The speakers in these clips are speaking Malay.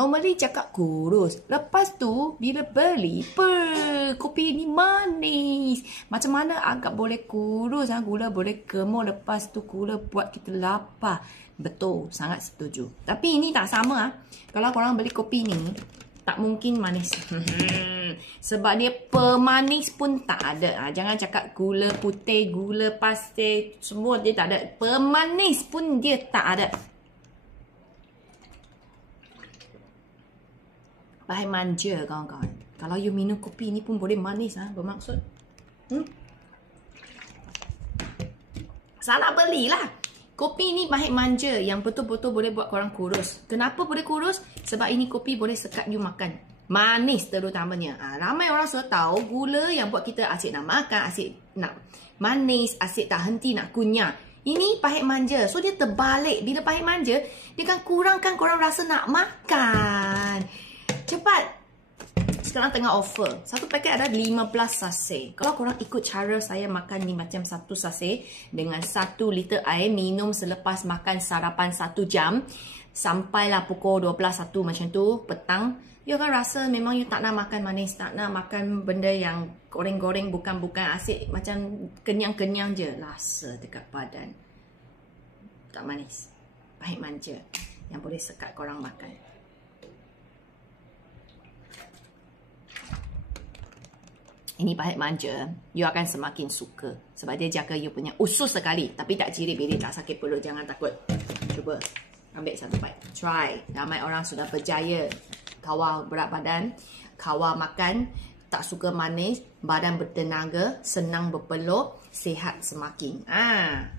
Normally cakap kurus. Lepas tu, bila beli, kopi ni manis. Macam mana agak boleh kurus? Gula boleh gemuk. Lepas tu gula buat kita lapar. Betul, sangat setuju. Tapi ini tak sama. Kalau korang beli kopi ni, tak mungkin manis. Sebab dia pemanis pun tak ada. Jangan cakap gula putih, gula pasir, semua dia tak ada. Pemanis pun dia tak ada. Bahan manja kawan-kawan. Kalau you minum kopi ni pun boleh manis bermaksud. Salah belilah. Kopi ni bahan manja yang betul-betul boleh buat korang kurus. Kenapa boleh kurus? Sebab ini kopi boleh sekat you makan. Manis terutamanya. Ramai orang sudah tahu gula yang buat kita asyik nak makan, asyik nak manis, asyik tak henti nak kunyah. Ini pahit manja. So dia terbalik. Bila pahit manja, dia akan kurangkan korang rasa nak makan. Cepat. Sekarang tengah offer. Satu paket ada 15 sachet. Kalau korang ikut cara saya makan ni macam satu sachet dengan 1 liter air, minum selepas makan sarapan 1 jam. Sampailah pukul 12, 1 macam tu petang. You akan rasa memang you tak nak makan manis. Tak nak makan benda yang goreng-goreng. Bukan asyik macam kenyang-kenyang je. Rasa dekat badan. Tak manis. Pahit manja. Yang boleh sekat korang makan. Ini pahit manja, you akan semakin suka. Sebab dia jaga you punya usus sekali. Tapi tak ciri bila tak sakit perut. Jangan takut. Cuba ambil satu bite. Try. Ramai orang sudah berjaya kawal berat badan, kawal makan, tak suka manis, badan bertenaga, senang berpeluh, sihat semakin.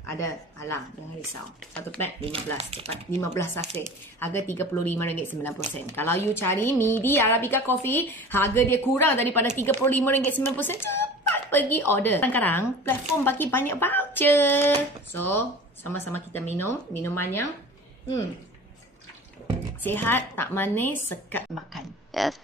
Ada. Alah, jangan risau. Satu pack 15. Cepat. 15 sachet. Harga RM35.90. Kalau you cari Midi Arabica Coffee, harga dia kurang daripada RM35.90. Cepat pergi order. Sekarang, platform bagi banyak voucher. So, sama-sama kita minum. Minuman yang sihat, tak manis, sekat makan. Yes.